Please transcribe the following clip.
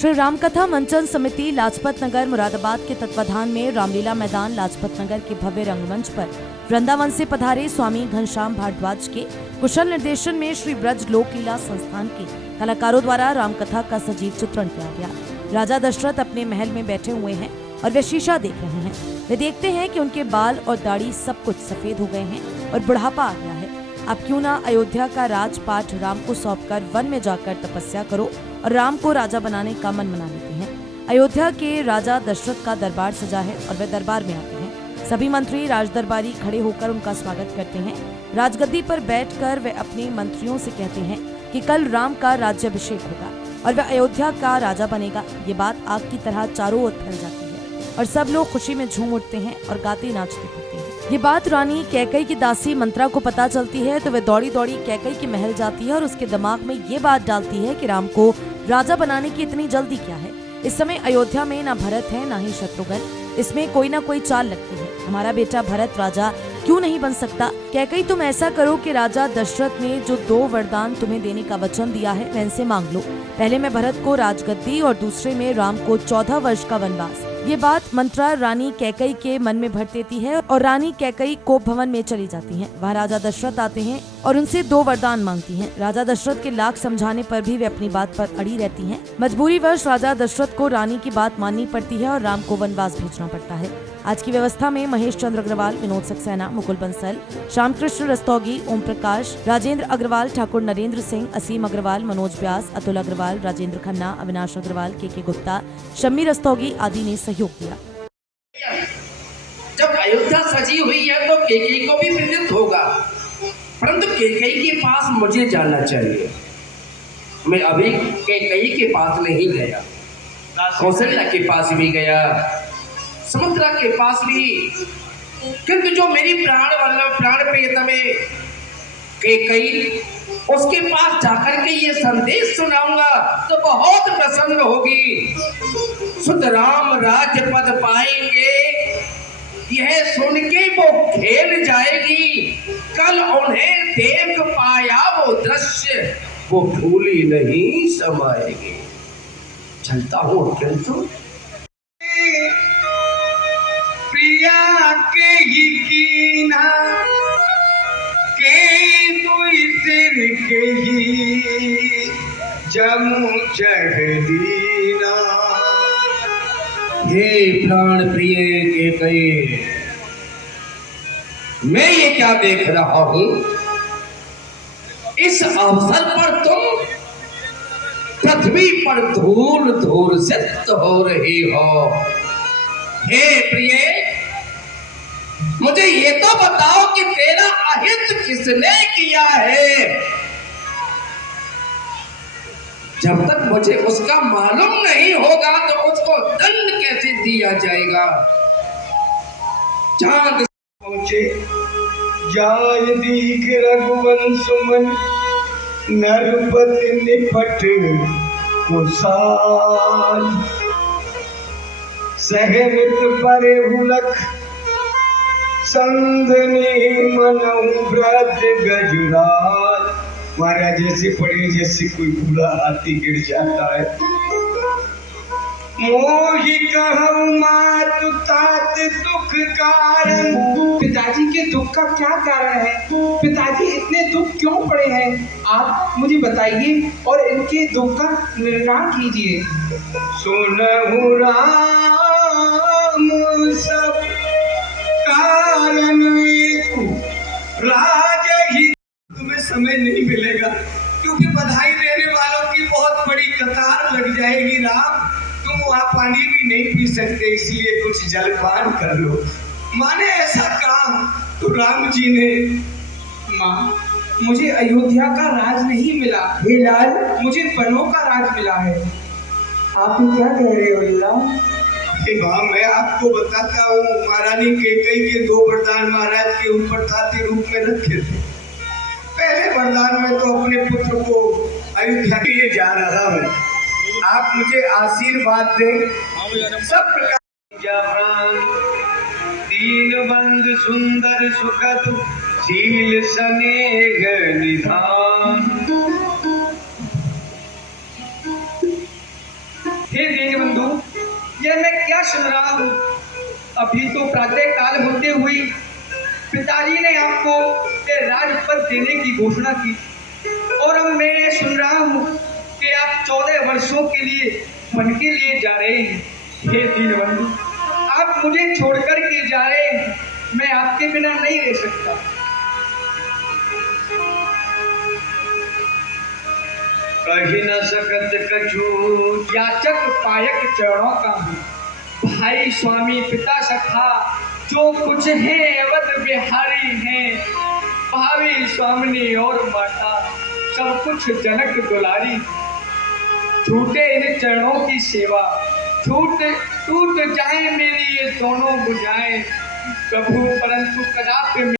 श्री रामकथा मंचन समिति लाजपत नगर मुरादाबाद के तत्वाधान में रामलीला मैदान लाजपत नगर के भव्य रंगमंच पर वृंदावन से पधारे स्वामी घनश्याम भारद्वाज के कुशल निर्देशन में श्री ब्रज लोकलीला संस्थान के कलाकारों द्वारा रामकथा का सजीव चित्रण किया गया। राजा दशरथ अपने महल में बैठे हुए हैं और वे शीशा देख रहे हैं। वे देखते हैं कि उनके बाल और दाढ़ी सब कुछ सफेद हो गए हैं और बुढ़ापा आ गया है। अब क्यों ना अयोध्या का राजपाट राम को सौंपकर वन में जाकर तपस्या करो और राम को राजा बनाने का मन मना लेते हैं। अयोध्या के राजा दशरथ का दरबार सजा है और वे दरबार में आते हैं। सभी मंत्री राजदरबारी खड़े होकर उनका स्वागत करते हैं। राजगद्दी पर बैठकर वे अपने मंत्रियों से कहते हैं कि कल राम का राज्याभिषेक होगा और वह अयोध्या का राजा बनेगा। ये बात आग की तरह चारों ओर फैल जाती है और सब लोग खुशी में झूम उठते हैं और गाते नाचते फिरते हैं। ये बात रानी कैकई की दासी मंत्रा को पता चलती है तो वह दौड़ी दौड़ी कैकई के महल जाती है और उसके दिमाग में ये बात डालती है कि राम को राजा बनाने की इतनी जल्दी क्या है। इस समय अयोध्या में ना भरत है ना ही शत्रुघ्न, इसमें कोई ना कोई चाल लगती है। हमारा बेटा भरत राजा क्यों नहीं बन सकता? कैकई तुम ऐसा करो कि राजा दशरथ ने जो 2 वरदान तुम्हें देने का वचन दिया है वह इनसे मांग लो। पहले में भरत को राजगद्दी और दूसरे में राम को 14 वर्ष का वनवास। ये बात मंत्रा रानी कैकई के मन में भर देती है और रानी कैकई कोप भवन में चली जाती हैं। वहाँ राजा दशरथ आते हैं और उनसे 2 वरदान मांगती हैं। राजा दशरथ के लाख समझाने पर भी वे अपनी बात पर अड़ी रहती हैं। मजबूरीवश राजा दशरथ को रानी की बात माननी पड़ती है और राम को वनवास भेजना पड़ता है। आज की व्यवस्था में महेश चंद्र अग्रवाल, विनोद सक्सेना, मुकुल बंसल, श्याम कृष्ण रस्तोगी, ओम प्रकाश, राजेंद्र अग्रवाल, ठाकुर नरेंद्र सिंह, असीम अग्रवाल, मनोज व्यास, अतुल अग्रवाल, राजेंद्र खन्ना, अविनाश अग्रवाल, के गुप्ता, शम्मी रस्तोगी आदि ने सहयोग दिया। जब अयोध्या सजी हुई है तो केकई को भी विदित होगा, परंतु केकई के पास मुझे जाना चाहिए। मैं अभी केकई के पास नहीं गया, कौशल्या के पास भी गया, सुमित्रा के पास भी, किंतु जो मेरी प्राण वल्लभ प्राण प्रियतम केकई, उसके पास जाकर के ये संदेश सुनाऊंगा तो बहुत प्रसन्न होगी। सुध राम राज्य पद पाएंगे, यह सुन के वो खेल जाएगी। कल उन्हें देख पाया वो दृश्य, वो भूली नहीं समाएगी। चलता हूँ किंतु प्रिया के ही कीना के दुई सिर के ही जमू चढ़ दीना। हे प्राण प्रिय केकई, मैं ये क्या देख रहा हूं? इस अवसर पर तुम पृथ्वी पर धूल धूल सिद्ध हो रही हो। हे प्रिय, मुझे ये तो बताओ कि तेरा अहित किसने किया है? जब तक मुझे उसका मालूम नहीं होगा तो उसको दंड कैसे दिया जाएगा? चांद पहुंचे जाय दीख रघुवंश मन, नरपति निपट कुशाल। सहमित परे हुलक संधनी मनऊ ब्रज गजराज। महाराज जैसे पड़े जैसे कोई बूढ़ा हाथी गिर जाता है। मोहि कहूँ मातु तात दुख कारण। पिताजी के दुख का क्या कारण है? पिताजी इतने दुख क्यों पड़े हैं? आप मुझे बताइए और इनके दुख का निर्णय कीजिए। सुनहु राम सब कारण राजहित। तुम्हें समय नहीं मिलेगा क्योंकि बधाई देने वालों की बहुत बड़ी कतार लग जाएगी। राम, तुम वहाँ पानी भी नहीं पी सकते, इसलिए कुछ जलपान कर लो। माने ऐसा काम तो राम जी ने। माँ, मुझे अयोध्या का राज नहीं मिला। हे लाल, मुझे वनों का राज मिला है। आप क्या कह रहे हो लीला? माँ, मैं आपको बताता हूँ, महारानी केकई के 2 वरदान महाराज के ऊपर ताते रूप में रखे थे। पहले वरदान में तो अपने पुत्र को अयोध्या के लिए जा रहा हूँ, आप मुझे आशीर्वाद दें। सब प्रकार दीन बंधु सुंदर सुखद शील स्नेह निधान। क्या सुन रहा हूँ? अभी तो प्रातः काल होते हुए पिताजी ने आपको राजपद देने की घोषणा की और अब मैं ये सुन रहा हूँ कि आप 14 वर्षों के लिए मन के लिए जा रहे हैं। हे दीनबंधु, आप मुझे छोड़कर के जा रहे हैं, मैं आपके बिना नहीं रह सकता। कही न सकत कछु याचक पायक चरणों का हूँ, भाई स्वामी पिता सखा जो कुछ है अवध बिहारी हैं, भावी स्वामिनी और माता सब कुछ जनक दुलारी। छूटे इन चरणों की सेवा, टूट जाए मेरी ये दोनों बुझाएं प्रभु, परंतु कदापि